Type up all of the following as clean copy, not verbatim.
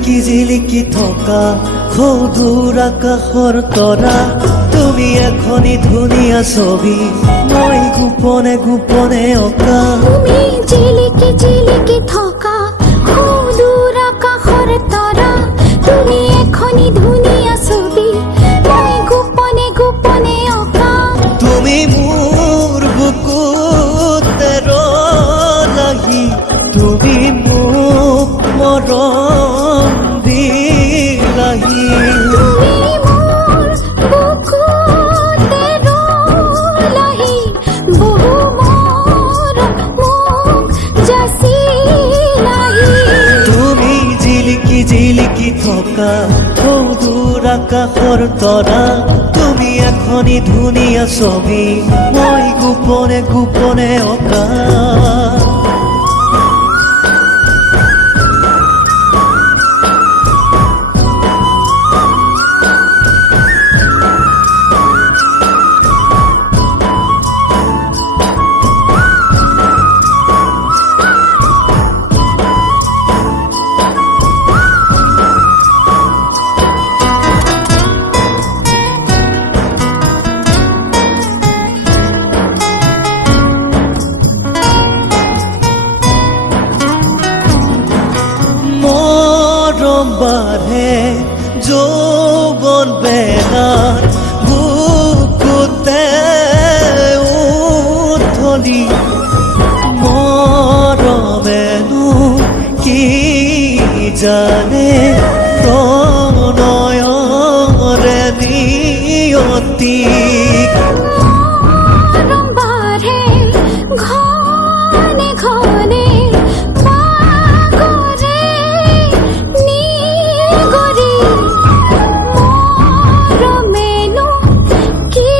জিলিকি থকা সৌদূৰ আকাশৰ তৰা তুমি এখনি ধুনীয়া ছবি মই গোপনে গোপনে অঁকা তুমি জিলিকি থকা সৌদূৰ আকাশৰ তৰা তুমি এখনি ধুনীয়া ছবি মই গোপনে গোপনে অঁকা তুমি মোৰ বুকুতে ৰলাহি তুমি মোক মৰম দিলাহি তুমি মোৰ বুকুতে ৰলাহি বহু মৰম মোক যাচিলাহি তুমি জিলিকি থকা সৌদূৰ আকাশৰ তৰা তুমি এখনি ধুনীয়া ছবি মই গোপনে গোপনে অঁকা মৰম বাঢ়ে যৌৱন বেলাৰ বুকুতে উঠলি মৰমেনো কি জানে প্ৰণয়ৰে নিয়তি মৰম বাঢ়ে ঘনে ঘনে বাগৰে নিগৰি মৰমেনো কি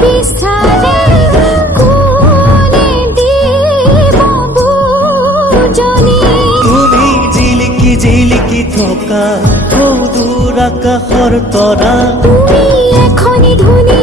বিচাৰে কোনে দিব বুজনি তুমি জিলিকি থকা সৌদূৰ আকাশৰ তৰা তুমি এখনি ধুনীয়া